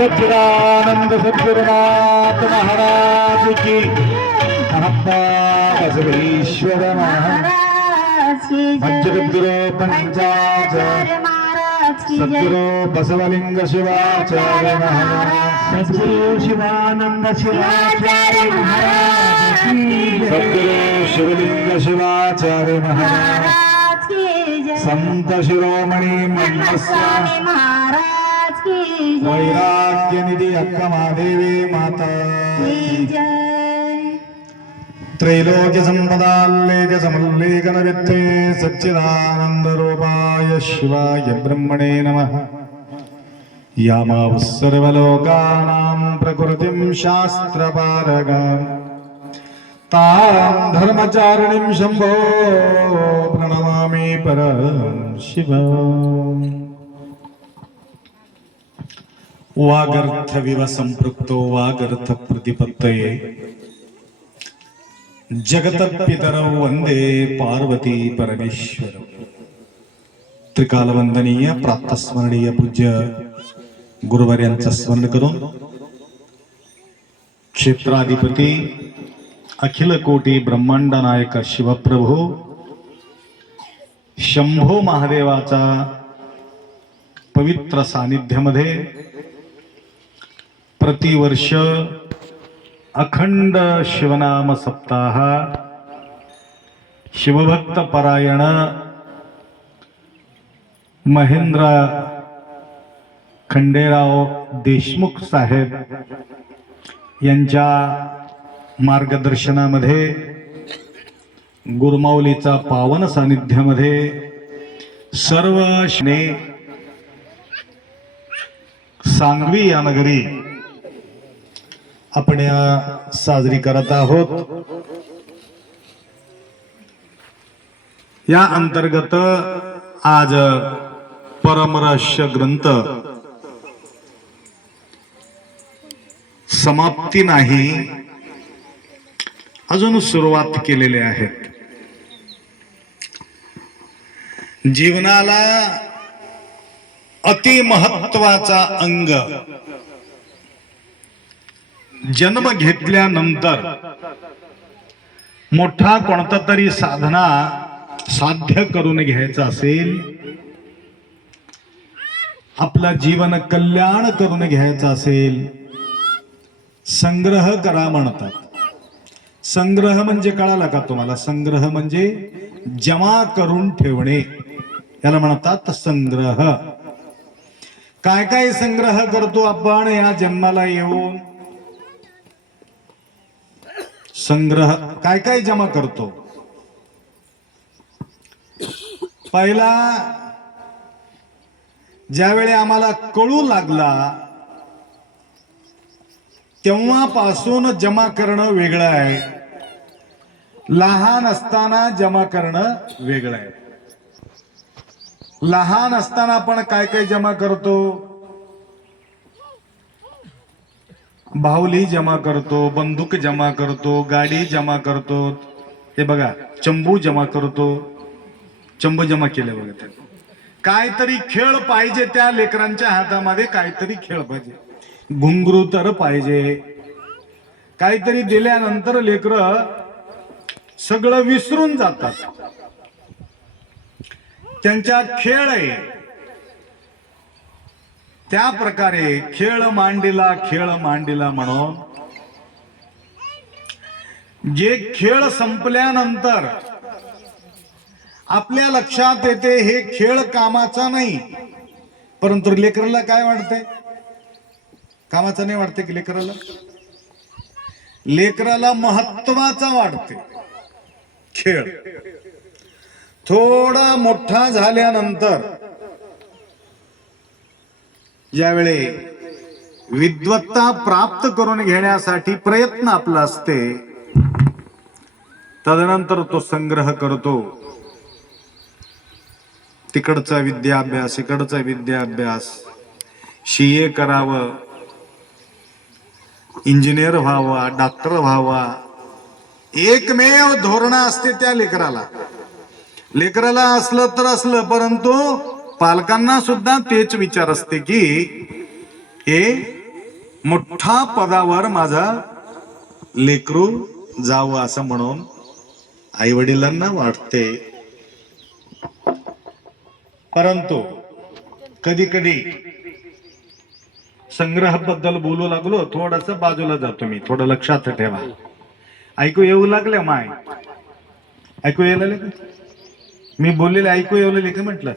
सच्चिदानंद सद्गुरुनाथ महाराज की महात्मा बसवेश्वर महाराज पंचगुरु पंचाचार्य सद्गुरु बसवलिंग शिवाचार्य महाराज सद्गुरु शिवानंद शिवाचार्य महाराज सद्गुरु शिवलिंग शिवाचार्य महाराज संत शिरोमणी ब्रह्मस्वामी महाराज की वैराग्य निधि अक्का महादेवी माता की जय। त्रैलोक्य संपदाल्लेख समल्लेखन वित्ते सच्चिदानंद रूपाय शिवाय ब्रह्मणे नमः। यामाव सर्वलोकानां प्रकृतिं शास्त्रपारगाम् तां धर्मचारिणीं शंभो प्रणमामि परं शिवम्। वागर्थ विव संपृक्तो वागर्थ प्रतिपत्तये जगतपितरौ वंदे पार्वती परमेश्वरौ। त्रिकालवंदनीय प्रातस्मरणीय पूज्य गुरुवर्यांचं स्मरण करून क्षेत्राधिपती अखिल कोटी ब्रह्मांड नायक शिवप्रभू शंभो महादेवाचा पवित्र सानिध्यामध्ये प्रतिवर्ष अखंड शिवनाम सप्ताह शिवभक्त परायण महेंद्र खंडेराव देशमुख साहेब यांच्या मार्गदर्शनामध्ये गुरुमाऊलीचा पावन सानिध्यामध्ये सर्व शने सांगवी या नगरी आपण साजरी करत आहोत। या अंतर्गत आज परमरहस्य ग्रंथ समाप्ती नाही, अजून सुरुवात केलेले आहेत। जीवनाला अति महत्वाचा अंग जन्म घेतल्यानंतर मोठा कोणता तरी साधना साध्य करून घ्यायचा असेल, आपला जीवन कल्याण करून घ्यायचा असेल, संग्रह करा म्हणतात। संग्रह म्हणजे कळाला का तुम्हाला? संग्रह म्हणजे जमा करून ठेवणे, याला म्हणतात संग्रह। काय काय संग्रह करतो आपण या जन्माला येऊन? संग्रह काय काय जमा करतो? पहिला ज्यावेळी आम्हाला कळू लागला तेव्हापासून जमा करणं वेगळं आहे, लहान असताना जमा करणं वेगळं आहे। लहान असताना आपण काय काय जमा करतो? बाहुली जमा करतो, बंदूक जमा करतो, गाडी जमा करतो। हे बघा, चंबू जमा करतो, चंबू जमा केले बघा। त्या काहीतरी खेळ पाहिजे त्या लेकरांच्या हातामध्ये, काहीतरी खेळ पाहिजे, घुंगरू तर पाहिजे। काहीतरी दिल्यानंतर लेकर सगळं विसरून जातात, त्यांच्या खेळ आहे। त्या प्रकारे खेळ मांडिला म्हणून जे खेळ संपल्यानंतर आपल्या लक्षात येते हे खेळ कामाचा नाही, परंतु लेकराला काय वाटतंय? कामाचा नाही वाटते की लेकराला? लेकराला महत्वाचा वाटते खेळ। थोडा मोठा झाल्यानंतर ज्यावेळी विद्वत्ता प्राप्त करून घेण्यासाठी प्रयत्न आपला असते, तदनंतर तो संग्रह करतो। तिकडचा विद्याभ्यास, इकडचा विद्याभ्यास, CA करावं, इंजिनियर व्हावा, डॉक्टर व्हावा, एकमेव धोरण असते त्या लेकराला। लेकराला असलं तर असलं, परंतु पालकांना सुद्धा तेच विचार असते की हे मोठ्या पदावर माझा लेकरू जावं असं म्हणून आई वडिलांना वाटते. परंतु कधी कधी संग्रहाबद्दल बोलू लागलो, थोडस बाजूला जातो मी, थोडं लक्षात ठेवा. ऐकू येऊ लागले माय? ऐकू येऊ लागले? मी बोललेले ऐकू येऊ लागले का म्हटलं?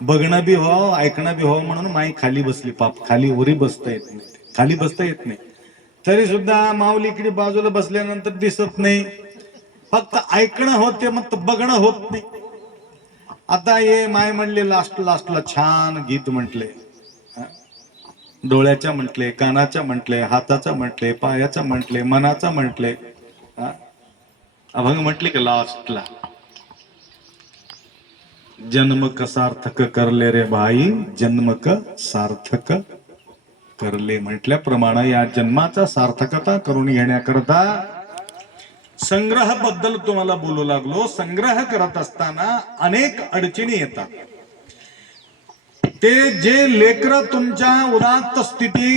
बघणं बी हो, ऐकणं बी हो म्हणून माई खाली बसली. पाप खाली वरी बसता येत नाही, खाली बसता येत नाही. तरी सुद्धा माऊली इकडे बाजूला बसल्यानंतर दिसत नाही. फक्त ऐकणं होते, मग बघणं होत नाही. आता हे माय म्हणले लास्टला छान गीत म्हटले, डोळ्याच्या म्हटले, कानाच्या म्हटले, हाताचा म्हटले, पायाचा म्हटले, मनाचा म्हटले, अभंग म्हटले की लास्टला जन्म का सार्थक करले रे भाई, जन्म का सार्थक करले म्हटल्याप्रमाणे या जन्माचा सार्थकता करून घेण्याकरता संग्रह बद्दल तुम्हाला बोलू लागलो. संग्रह करत असताना अनेक अडचणी येतात. ते जे लेकर तुमच्या उदात्त स्थिती,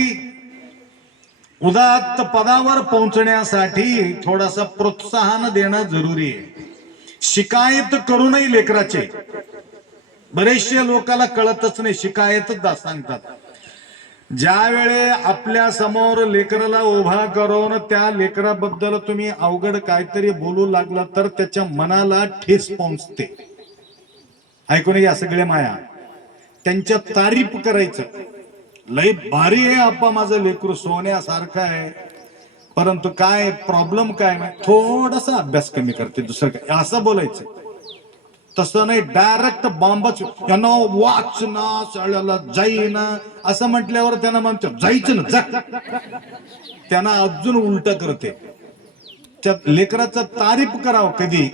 उदात्त पदावर पोहोचण्यासाठी थोडासा प्रोत्साहन देणं जरुरी आहे. शिकायत करू नये लेकराचे. बरेचशे लोकांना कळतच नाही, शिकायतच सांगतात. ज्या वेळे आपल्या समोर लेकराला उभा करून त्या लेकराबद्दल तुम्ही अवघड काहीतरी बोलू लागला तर त्याच्या मनाला ठेस पोहोचते. ऐकून घ्या सगळे माया, त्यांच्या तारीफ करायचं, लय भारी आहे आप्पा माझं लेकरू, सोन्यासारखं आहे. परंतु काय प्रॉब्लेम काय, थोडासा अभ्यास कमी करते, दुसरं काय असं बोलायचं. तसं नाही, डायरेक्ट बॉम्बच, त्यांना वाच ना, शाळेला जाईना असं म्हटल्यावर त्यांना म्हणतो जायचं ना जा, त्यांना अजून उलट करते. त्या लेकराचं तारीफ करावं, कधी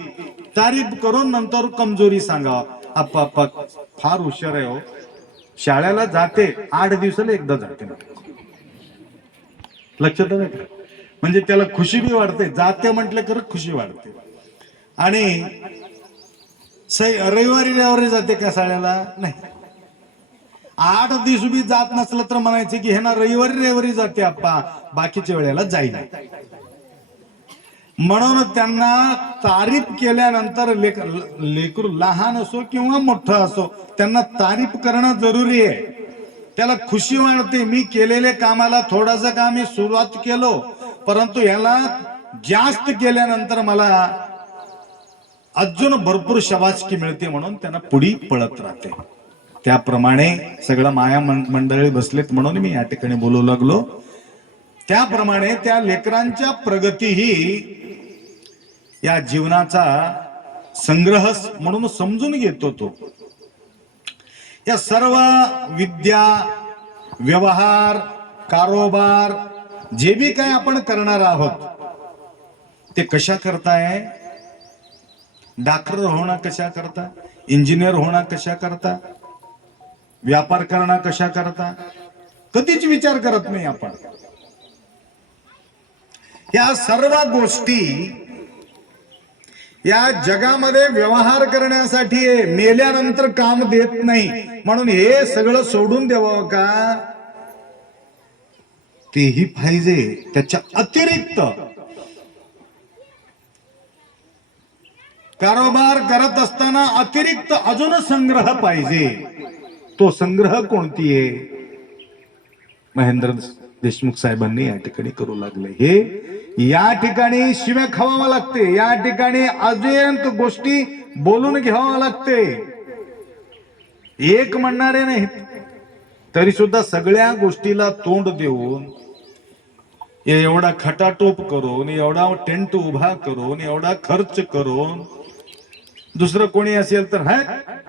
तारीफ करून नंतर कमजोरी सांगावं. आप्पा आप्पा फार हुशार आहे हो, शाळेला जाते, 8 दिवसाला एकदा जाते ना. लक्षात आलं का? म्हणजे त्याला खुशी बी वाटते, जाते म्हटलं कर खुशी वाटते. आणि रविवारी जाते का शाळेला? नाही. 8 दिवस बी जात नसलं तर म्हणायचे की हे ना रविवारी जाते आप्पा, बाकीच्या वेळेला जाईल. म्हणून त्यांना तारीफ केल्यानंतर लेकरू लहान असो किंवा मोठं असो, त्यांना तारीफ करणं जरुरी आहे. त्याला खुशी वाटते, मी केलेल्या कामाला थोडंसं काम मी सुरुवात केलो, परंतु याला जास्त केल्यानंतर मला अजून भरपूर शाबासकी मिळते, म्हणून त्यांना पुढी पळत राहते. त्याप्रमाणे सगळं माया मंडळी बसलेत म्हणून मी या ठिकाणी बोलू लागलो. त्याप्रमाणे त्या लेकरांच्या प्रगती ही या जीवनाचा संग्रह म्हणून समजून घेतो तो. या सर्व विद्या, व्यवहार, कारोबार जे बी काय आपण करणार आहोत ते कशा करताय? डॉक्टर होणं कशा करता, इंजिनियर होणं कशा करता, व्यापार करणं कशा करता, कधीच विचार करत नाही आपण. या सर्व गोष्टी या जगामध्ये व्यवहार करण्यासाठी मेल्यानंतर काम देत नाही, म्हणून हे सगळं सोडून द्यावं का? तेही पाहिजे, त्याच्या अतिरिक्त कारोबार करत असताना अतिरिक्त अजून संग्रह पाहिजे. तो संग्रह कोणती आहे? महेंद्र देशमुख साहेबांनी या ठिकाणी करू लागले. हे या ठिकाणी शिव्या खावावं लागते, या ठिकाणी अजून गोष्टी बोलून घ्यावं लागते. एक म्हणणारे नाहीत, तरी सुद्धा सगळ्या गोष्टीला तोंड देऊन, एवढा खटाटोप करून, एवढा टेंट उभा करून, एवढा खर्च करून, दुसरं कोणी असेल तर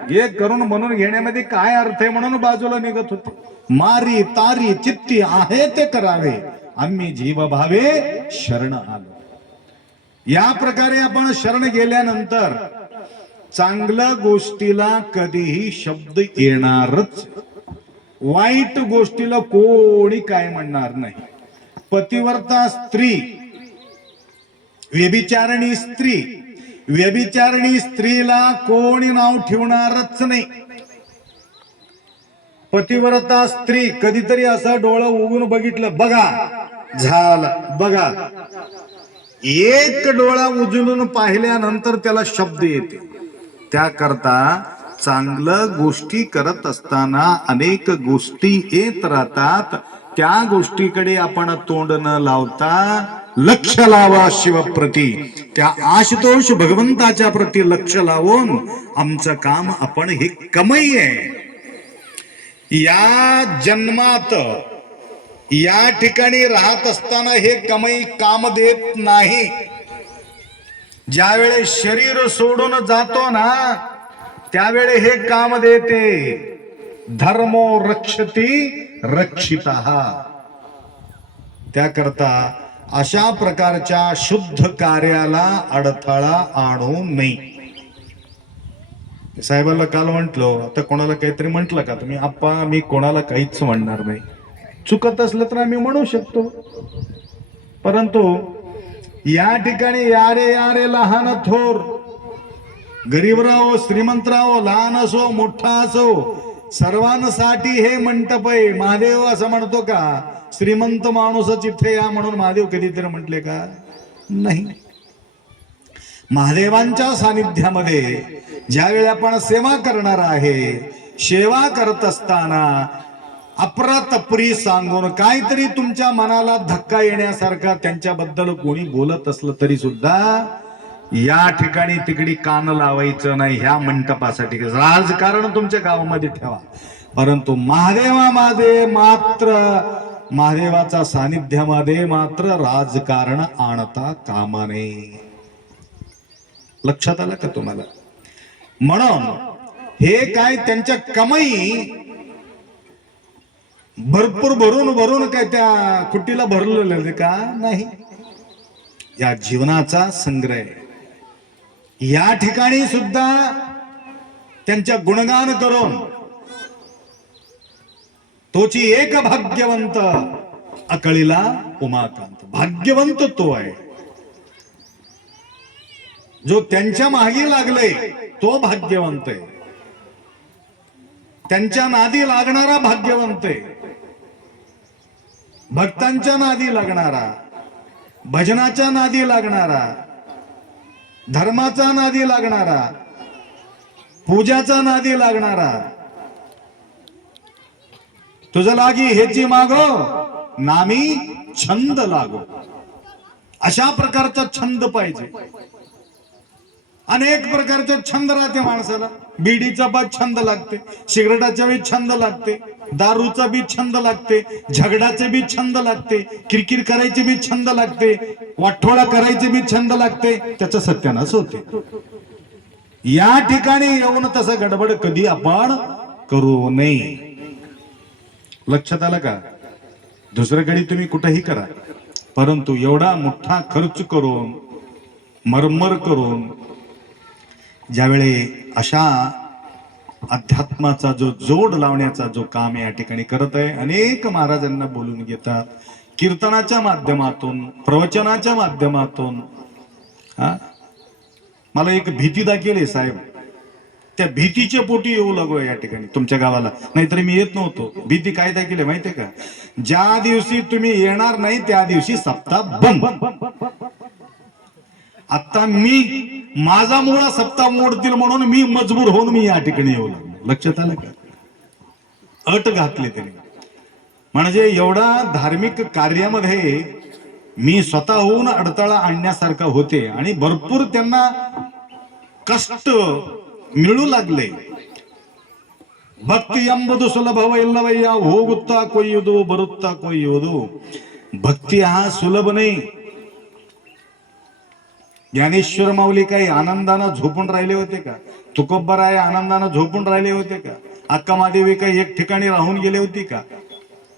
हे करून म्हणून घेण्यामध्ये काय अर्थ आहे म्हणून बाजूला निघत होते. मारी तारी चित्ती आहे ते करावे, आम्ही जीव भावे शरण आलो. या प्रकारे आपण शरण गेल्यानंतर चांगल्या गोष्टीला कधीही शब्द येणारच, वाईट गोष्टीला कोणी काय म्हणणार नाही. पतिव्रता स्त्री, व्यभिचारिणी स्त्री, व्यभिचारिणी स्त्रीला कोणी नाव ठेवणारच नाही. पतिव्रता स्त्री कधीतरी असा डोळा उघडून बघितलं, बघा झालं, बघा एक डोळा उजळून पाहिल्यानंतर त्याला शब्द येते. त्याकरता चांगलं गोष्टी करत असताना अनेक गोष्टी येत राहतात. त्या गोष्टीकडे आपण तोंड न लावता लक्ष लावा शिवप्रती, त्या आशुतोष भगवंताच्या प्रती लक्ष लावून आमचं काम आपण हे कमाई आहे. या जन्मात या ठिकाणी राहत असताना हे कमाई काम देत नाही. ज्यावेळे शरीर सोडून जातो ना त्यावेळे हे काम देते. धर्मो रक्षती रक्षितः. त्याकरता अशा प्रकारच्या शुद्ध कार्याला अडथळा आणू नये. साहेबाला काल म्हंटलो, आता कोणाला काहीतरी म्हंटल का तुम्ही, आप्पा मी कोणाला काहीच म्हणणार नाही, चुकत असलं तर आम्ही म्हणू शकतो, परंतु या ठिकाणी यारे यारे लहान थोर, गरीब राहो श्रीमंत राहो, लहान असो मोठा असो, सर्वांसाठी हे मंडप आहे. महादेव असं म्हणतो का श्रीमंत माणूसच इथे या म्हणून महादेव कधीतरी म्हटले का? नाही. महादेवांच्या सानिध्यामध्ये ज्यावेळी आपण सेवा करणार आहे, सेवा करत असताना अप्रतपरी सांगून काहीतरी तुमच्या मनाला धक्का येण्यासारखा त्यांच्याबद्दल कोणी बोलत असलं तरी सुद्धा या ठिकाणी तिकडी कान लावायचं नाही. ह्या मंडपासाठी राजकारण तुमच्या गावामध्ये ठेवा, परंतु महादेवामध्ये मात्र, महादेवाचा सानिध्यामध्ये मात्र राजकारण आणता कामा नये. लक्षात आलं का तुम्हाला? म्हणून हे काय त्यांच्या कमाई भरपूर भरून भरून काय त्या कुटीला भरलेलं का? नाही. या जीवनाचा संग्रह. या ठिकाणी सुद्धा त्यांच्या गुणगान करून तोची एक भाग्यवंत अकळीला उमाकांत. भाग्यवंत तो आहे जो त्यांच्या मागे लागले, तो भाग्यवंत आहे. त्यांच्या नादी लागणारा भाग्यवंत आहे. भक्तांच्या नादी लागणारा, भजनाच्या नादी लागणारा, धर्माचा नादी लागणारा, पूजाचा नादी लागणारा. तुझ लागी हेची मागो नामी छंद लागो. अशा प्रकारचा छंद पाहिजे. अनेक प्रकारचे छंद राहते माणसाला. बिडीचा बी छंद लागते, सिगरेटाचा बी छंद लागते, दारूचा बी छंद लागते, झगडाचे बी छंद लागते, किरकिर करायचे बी छंद लागते, वाटोळा करायचे बी छंद लागते. त्याचा सत्यानाश होते. या ठिकाणी येऊन तसं गडबड कधी आपण करू नये. लक्षात आलं का? दुसऱ्याकडे तुम्ही कुठेही करा, परंतु एवढा मोठा खर्च करून मरमर करून ज्यावेळी अशा अध्यात्माचा जो जोड लावण्याचा जो काम या ठिकाणी करत आहे, अनेक महाराजांना बोलून घेतात कीर्तनाच्या माध्यमातून, प्रवचनाच्या माध्यमातून. मला एक भीती दाखवली साहेब, त्या भीतीच्या पोटी येऊ लागलो या ठिकाणी तुमच्या गावाला, नाहीतर मी येत नव्हतो. भीती काय दाखवली माहितीये का? ज्या दिवशी तुम्ही येणार नाही त्या दिवशी सप्ताह बंद. आता मी माझा मुळा सप्ताह मोडतील म्हणून मी मजबूर होऊन मी या ठिकाणी येऊ लागलो. लक्षात आलं का? अट घातली त्यांनी. म्हणजे एवढा धार्मिक कार्यामध्ये मी स्वतःहून अडथळा आणण्यासारखा होते आणि भरपूर त्यांना कष्ट मिळू लागले. भक्ती ಎಂಬುದು ಸುಲಭವಿಲ್ಲವಯ್ಯ, ಹೋಗುತ್ತಾ ಕೊಯ್ಯುವುದು ಬರುತ್ತಾ ಕೊಯ್ಯುವುದು. भक्ती हा सुलभ नाही. ज्ञानेश्वर माऊली काही आनंदानं झोपून राहिले होते का? तुकोबराय आनंदानं झोपून राहिले होते का? अक्कामादेवी काही एक ठिकाणी राहून गेले होती का?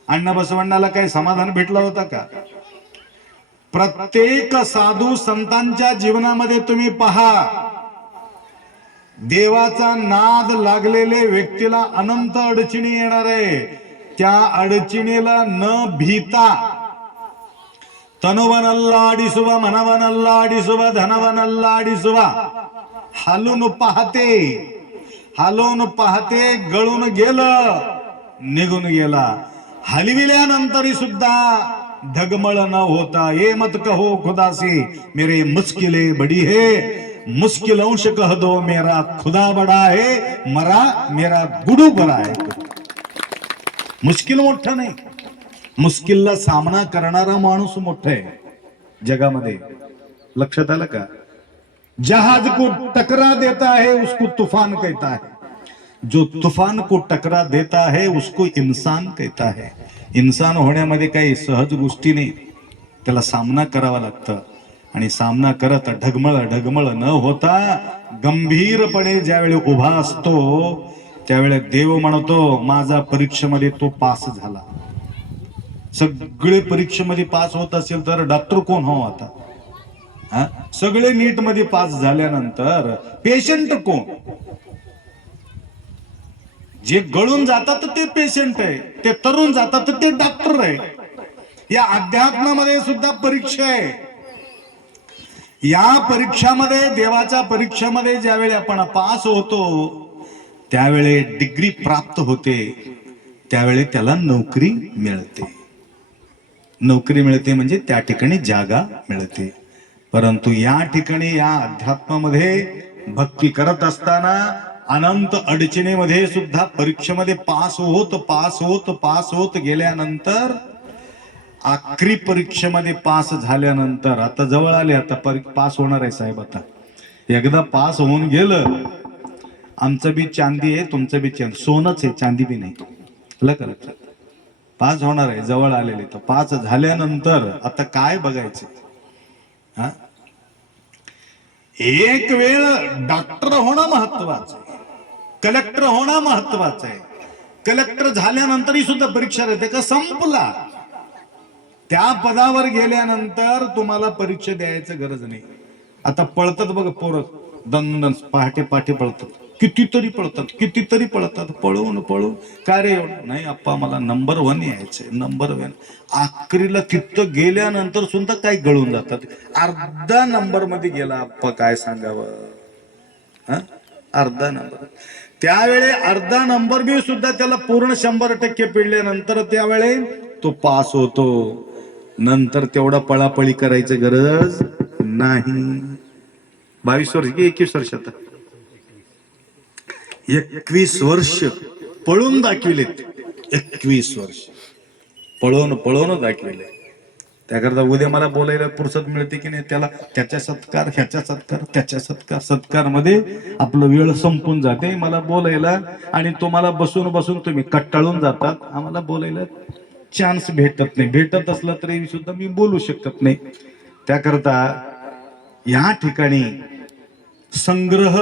अण्णा बसवण्णाला काही समाधान भेटला होता का? प्रत्येक साधू संतांच्या जीवनामध्ये तुम्ही पहा, देवाचा नाद लागलेले व्यक्तीला अनंत अडचणी येणार आहे. त्या अडचणीला न भीता तनुवनल्लाडिसुव मनवनल्लाडिसुव धनवनल्लाडिसुव हालून पाहते, हालून पाहते, गळून गेलं निघून गेला. हलविल्यानंतरही सुद्धा ढगमळ न होता, ये मत कहो खुदा से मेरे मुश्किले बडी है, मुश्किल अंश कह दो मेरा खुदा बडा है, मरा मेरा गुडू बरा है. मुश्किल मोठं नाही, मुश्किलला सामना करणारा माणूस मोठा आहे जगामध्ये. लक्षात आलं का? जहाज को टकरा देता है उसको तूफान कहता है, जो तूफान को टकरा देता है उसको इंसान कहता है. इंसान होण्यामध्ये काही सहज गोष्टी नाही, त्याला सामना करावा लागतं. आणि सामना करत ढगमळ न होता गंभीरपणे ज्यावेळी उभा असतो त्यावेळी देव म्हणतो माझा परीक्षेमध्ये तो पास झाला. सगळे परीक्षेमध्ये पास होत असेल तर डॉक्टर कोण हो आता? सगळे नीट मध्ये पास झाल्यानंतर पेशंट कोण? जे गळून जातात ते पेशंट आहे, ते तरुण जातात ते डॉक्टर आहे. या अध्यात्मामध्ये सुद्धा परीक्षा आहे. या परीक्षामध्ये, देवाच्या परीक्षेमध्ये ज्यावेळी आपण पास होतो त्यावेळी डिग्री प्राप्त होते, त्यावेळी त्याला नोकरी मिळते. नोकरी मिळते म्हणजे त्या ठिकाणी जागा मिळते. परंतु या ठिकाणी या अध्यात्मामध्ये भक्ती करत असताना अनंत अडचणीमध्ये सुद्धा परीक्षेमध्ये पास होत गेल्यानंतर आखरी परीक्षेमध्ये पास झाल्यानंतर आता जवळ आले, आता पास होणार आहे साहेब. आता एकदा पास होऊन गेलं, आमचं बी चांदी आहे, तुमचं बी चांदी, सोनच आहे, चांदी बी नाही. लक्षात, पास होणार आहे, जवळ आलेले. तर पास झाल्यानंतर आता काय बघायचं? एक वेळ डॉक्टर होणं महत्वाचं आहे, कलेक्टर होणं महत्वाचं आहे. कलेक्टर झाल्यानंतरही सुद्धा परीक्षा देते का? संपला. त्या पदावर गेल्यानंतर तुम्हाला परीक्षा द्यायचं गरज नाही. आता पळतात बघा पोरं, दन पहाटे पळतात, कितीतरी पळतात, पळून काय रे नाही अप्पा मला नंबर 1 यायचंय, नंबर 1. आखरीला तिथं गेल्यानंतर सुद्धा काय गळून जातात. अर्धा नंबर मध्ये गेला अप्पा, काय सांगावं? अर्धा नंबर. त्यावेळी अर्धा नंबर बी सुद्धा त्याला पूर्ण 100% पिडल्यानंतर त्यावेळी तो पास होतो. नंतर तेवढा पळापळी करायची गरज नाही. 22 वर्ष की 21 वर्ष, आता 21 वर्ष पळून दाखविलेत. 21 वर्ष पळून दाखविले. त्याकरता उद्या मला बोलायला फुरसत मिळते की नाही, त्याला त्याच्या सत्कार, ह्याच्या सत्कार, त्याच्या सत्कार मध्ये आपलं वेळ संपून जाते मला बोलायला. आणि तुम्हाला बसून तुम्ही कट्टाळून जातात. आम्हाला बोलायला चान्स भेटत नाही. भेटत असला तरी सुद्धा मी बोलू शकत नाही. त्याकरता या ठिकाणी संग्रह,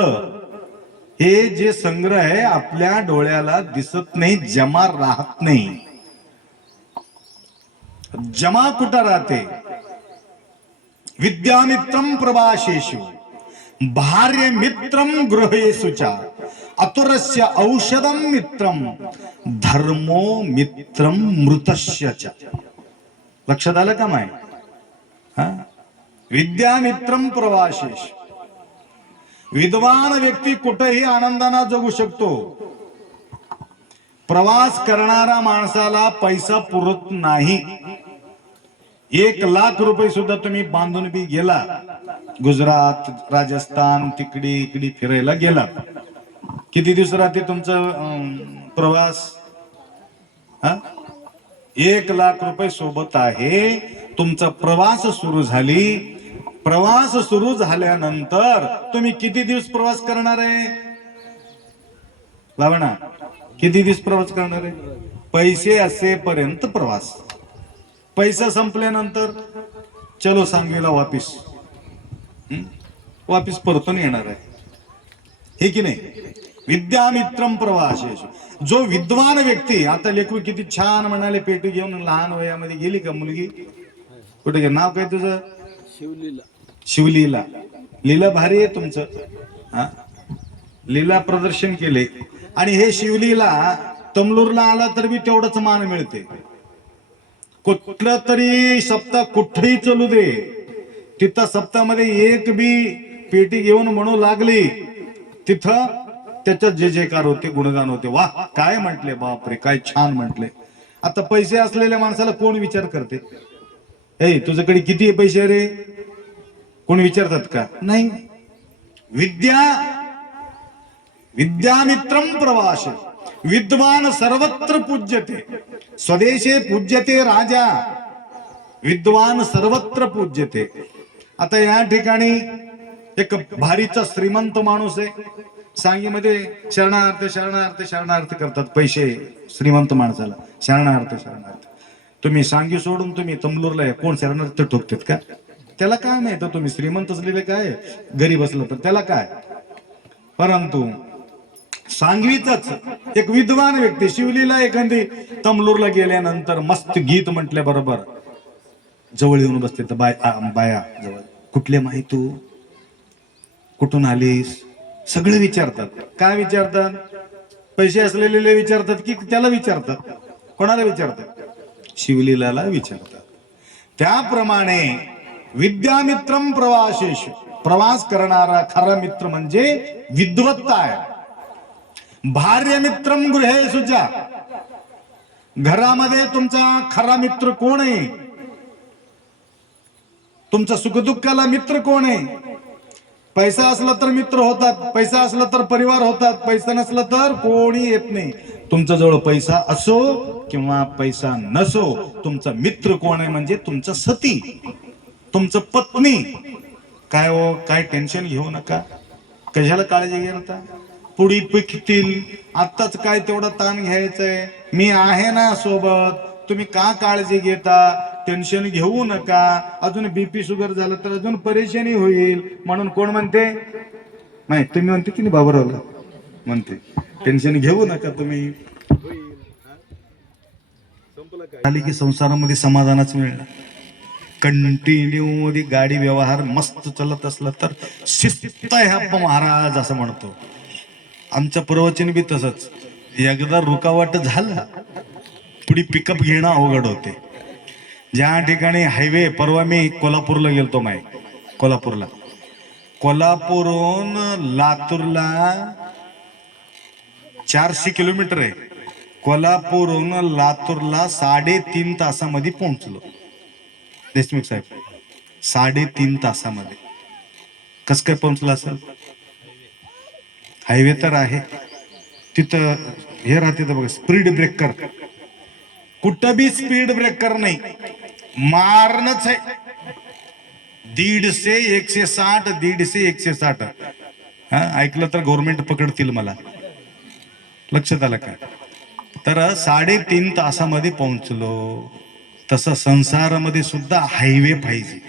हे जे संग्रह आहे आपल्या डोळ्याला दिसत नाही, जमा राहत नाही. जमा कुठं राहते? विद्यामित्रम प्रवासेषु, भार्य मित्रम गृहेषुचा, अतुरस्य औषधम मित्रम, धर्मो मित्रम मृतस्य च. लक्षात आलं का माय? विद्यामित्रम प्रवासेषु, विद्वान व्यक्ती कुठेही आनंदाने जगू शकतो. प्रवास करणारा माणसाला पैसा पुरत नाही. 1 लाख रुपये सुद्धा तुम्ही बांधून बी गेला, गुजरात, राजस्थान, इकडे फिरायला गेला, किती दिवस राहते तुमचा प्रवास? 1 लाख रुपये सोबत आहे. तुमचा प्रवास सुरू झाली. प्रवास सुरू झाल्यानंतर तुम्ही किती दिवस प्रवास करणार आहे बाबा? किती दिवस प्रवास करणार आहे? पैसे असेपर्यंत प्रवास. पैसा संपल्यानंतर चलो सांगलीला वापिस परतून येणार आहे, हे की नाही? विद्यामित्रम प्रवासेषु. जो विद्वान व्यक्ती, आता लेकरू किती छान म्हणाले, पेटी घेऊन लहान वयामध्ये गेली का मुलगी? कुठे गे? नाव काय तुझं? शिवलीला. लीला भारी आहे तुमचं. लीला प्रदर्शन केले. आणि हे शिवलीला तमलूरला आला तर बी तेवढंच मान मिळते. कुठलं तरी सप्ताह कुठेही चालू दे, तिथं सप्ताहामध्ये एक बी पेटी घेऊन म्हणू लागली, तिथं त्याच्यात जे जेकार होते, गुणगान होते, वा काय म्हटले, बापरे काय छान म्हटले. आता पैसे असलेल्या माणसाला कोण विचार करते, ए तुझ्याकडे किती पैसे रे, कोण विचारतात का? नाही. विद्यामित्रम प्रवास, विद्वान सर्वत्र पूज्यते, स्वदेशे पूज्यते राजा, विद्वान सर्वत्र पूज्यते. आता या ठिकाणी एक भारीचा श्रीमंत माणूस आहे, सांगीमध्ये शरणार्थ शरणार्थ शरणार्थ करतात, पैसे श्रीमंत माणसाला शरणार्थ शरणार्थ. तुम्ही सांगी सोडून तुम्ही तमलूरला कोण शरणार्थ ठोकतात का? त्याला काय माहित, तुम्ही श्रीमंत असलेले काय गरीब असलं तर त्याला काय. परंतु सांगवीचाच एक विद्वान व्यक्ती शिवलीला एखादी तमलूरला गेल्यानंतर मस्त गीत म्हटल्याबरोबर जवळ येऊन बसते तर बाया जवळ, कुठले माहित तू, कुठून आलीस, सगळे विचारतात. काय विचारतात? पैसे असलेले विचारतात की त्याला विचारतात? कोणाला विचारतात? शिवलीलाला विचारतात. त्याप्रमाणे विद्यामित्रम प्रवासेश, प्रवास करणारा खरा मित्र म्हणजे विद्वत्ता आहे. भार्यमित्रम गृहे सुजा, घरामध्ये तुमचा खरा मित्र कोण आहे? तुमच्या सुखदुःखाला मित्र कोण आहे? पैसा असला तर मित्र होतात, पैसा असला तर परिवार होतात, पैसा नसला तर कोणी येत नाही. तुमच्या जवळ पैसा असो किंवा पैसा नसो, तुमचा मित्र कोण आहे म्हणजे तुमचा सती, तुमचं पत्नी. काय हो, काय टेन्शन घेऊ नका, कशाला काळजी घेता, पुढी पिकतील, आत्ताच काय तेवढा ताण घ्यायचंय, मी आहे ना सोबत, तुम्ही का काळजी घेता, टेन्शन घेऊ नका. अजून बीपी शुगर झालं तर अजून परेशानी होईल. म्हणून कोण म्हणते, नाही तुम्ही म्हणते की नाही, बाबूरावला म्हणते टेन्शन घेऊ नका तुम्ही. आली की संसारामध्ये समाधानच मिळणार. कंटिन्यू मध्ये गाडी व्यवहार मस्त चालत असला तर शिस्त ह्या महाराज असं म्हणतो. आमचं प्रवचन बी तसंच, एकदा रुकावट झाला पुढे पिकअप घेणं अवघड होते. ज्या ठिकाणी हायवे, परवा मी कोल्हापूरला गेलतो, कोल्हापूरहून लातूरला 400 किलोमीटर आहे. कोल्हापूरहून लातूरला 3.5 तासामध्ये पोहोचलो. देशमुख साहेब 3.5 तासामध्ये कस काय पोहोचला असेल? हायवे तर आहे, तिथं हे राहते तर बघा स्पीड ब्रेकर, कुठं बी स्पीड ब्रेकर नाही, मारणच आहे. 150 160 150 160. हा ऐकलं तर गव्हर्नमेंट पकडतील मला, लक्षात आलं का? तर 3.5 तासामध्ये पोहोचलो. तसं संसारामध्ये सुद्धा हायवे पाहिजे.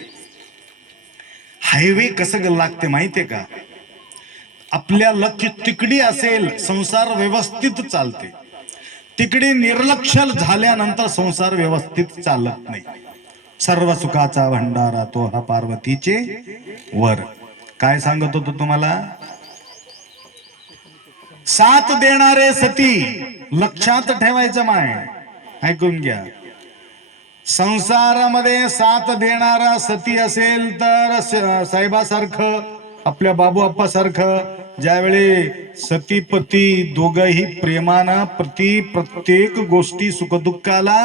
हायवे कसं लागते माहितीये का? आपल्या लक्ष तिकडी असेल संसार व्यवस्थित चालते, तिकडे निर्लक्ष झाल्यानंतर संसार व्यवस्थित चालत नाही. सर्व सुखाचा भंडारा तो हा पार्वतीचे वर. काय सांगत होतो तुम्हाला? साथ देणारे सती लक्षात ठेवायचं माय, ऐकून घ्या. संसारामध्ये साथ देणारा सती असेल तर साहेबासारखं, आपल्या बाबू आप्पा सारखं, ज्यावेळी सती पती दोघही प्रेमानं प्रत्येक गोष्टी सुखदुःखाला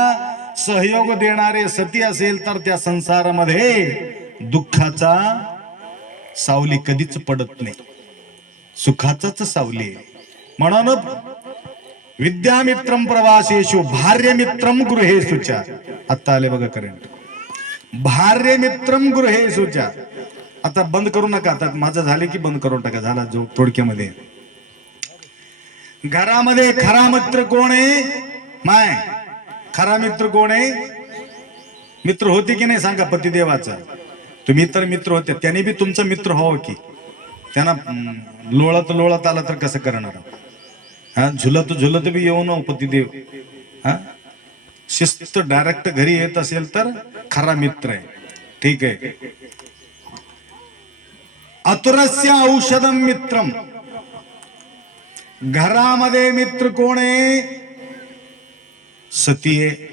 सहयोग देणारे सती असेल तर त्या संसारामध्ये दुःखाचा सावली कधीच पडत नाही, सुखाचाच सावली. म्हणून विद्यामित्रम प्रवासेषु भार्यमित्रम गृहेषुचा. आता आले बघा करंट, भार्यमित्रम गृहेषुचा. आता बंद करू नका, आता माझं झाले की बंद करून टाका, झाला जो थोडक्यामध्ये. घरामध्ये खरा मित्र कोण आहे माय? खरा मित्र कोण आहे? मित्र होते की नाही सांगा पतिदेवाचा? तुम्ही तर मित्र होते, त्याने बी तुमचा मित्र व्हावं की. त्यांना लोळत आला तर कसं करणार? हा झुलत बी येऊ न पतिदेव. हा शिस्त डायरेक्ट घरी येत असेल तर खरा मित्र आहे. ठीक आहे. आतुरस्य औषधम मित्रम. घरामध्ये मित्र कोण आहे? सती आहे.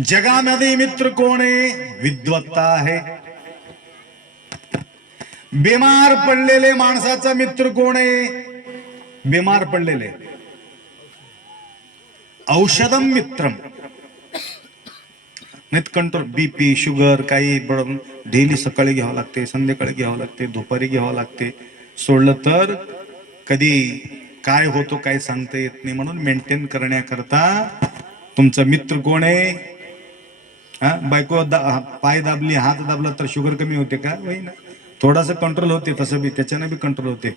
जगामध्ये मित्र कोण आहे? विद्वत्ता आहे. बीमार पडलेले माणसाचा मित्र कोण आहे? बिमार पडलेले, औषधम मित्रम, नाहीत कंट्रोल, बीपी शुगर काही डेली सकाळी घ्यावं लागते, संध्याकाळी घ्यावं लागते, दुपारी घ्यावं लागते. सोडलं तर कधी काय होतो काय सांगता येत नाही. म्हणून मेंटेन करण्याकरता तुमचा मित्र कोण आहे? हा, बायको पाय दाबली, हात दाबला तर शुगर कमी होते का? वही ना, थोडासा कंट्रोल होते, तसं बी त्याच्यानं बी कंट्रोल होते,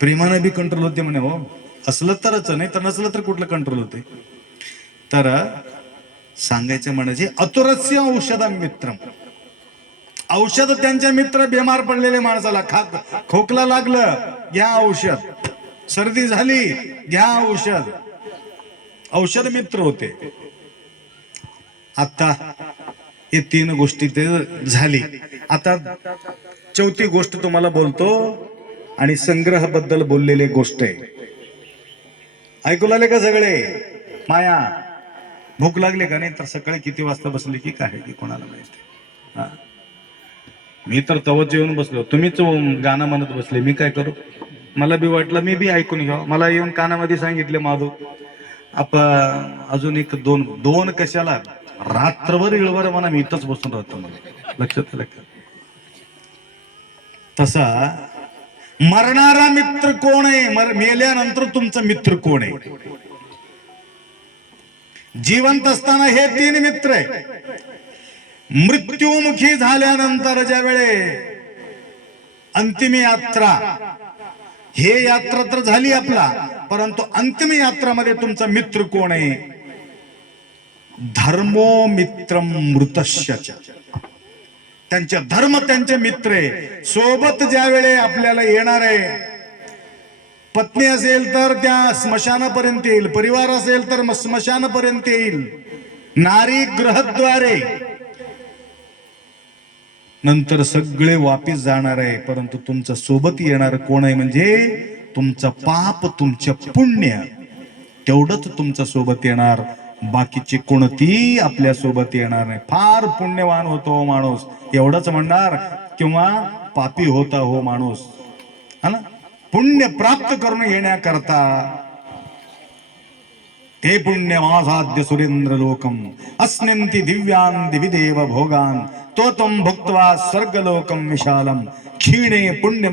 प्रेमानं बी कंट्रोल होते म्हणे. हो, असलं तरच, नाही तर नसलं तर कुठलं कंट्रोल होते? तर सांगायचं म्हणजे अतुरस्य औषधम मित्रम, औषध त्यांच्या मित्र. बिमार पडलेले माणसाला खोकला लागलं, घ्या औषध, सर्दी झाली, घ्या औषध. औषध मित्र होते. आता हे 3 गोष्टी ते झाली. आता चौथी गोष्ट तुम्हाला बोलतो, आणि संग्रह बद्दल बोललेले गोष्ट आहे. ऐकू लागले का सगळे? माया, भूक लागली का? नाही तर सकाळी किती वाजता बसली की काय की कोणाला माहिती. हा, मी तर तवच येऊन बसलो, तुम्हीच गाणं म्हणत बसले, मी काय करू? मला बी वाटलं मी बी ऐकून घ्यावं. मला येऊन कानामध्ये सांगितले, माधव अजून एक दोन कशाला, रात्रभर इळवर म्हणा, मी इथंच बसून राहतो. मला लक्षात आलं का? तसा मरणारा मित्र कोण आहे? मेल्यानंतर तुमचा मित्र कोण आहे? जिवंत असताना हे 3 मित्र आहे. मृत्युमुखी झाल्यानंतर ज्या वेळे अंतिम यात्रा, हे यात्रा तर झाली आपला, परंतु अंतिम यात्रामध्ये तुमचा मित्र कोण आहे? धर्मो मित्रम मृतस्य, त्यांचे धर्म त्यांचे मित्र आहे. सोबत ज्या वेळे आपल्याला येणार आहे, पत्नी असेल तर त्या स्मशानापर्यंत येईल, परिवार असेल तर स्मशानापर्यंत येईल, नारी ग्रहद्वारे, नंतर सगळे वापिस जाणार आहे. परंतु तुमच्या सोबत येणार कोण आहे? म्हणजे तुमचं पाप, तुमचं पुण्य, तेवढंच तुमच्या सोबत येणार. बाकीची कोणती आपल्या सोबत येणार नाही. फार पुण्यवान होतो माणूस एवढंच म्हणणार, किंवा पापी होता हो माणूस, हा ना, पुण्य प्राप्त करून येण्याकरता. ते पुण्यमासाद्य सुरेंद्र लोकम अस्मिन्ति दिव्यान दिविदेव भोगान तो तम भुक्त्वा स्वर्गलोकम विशालम क्षीणे पुण्य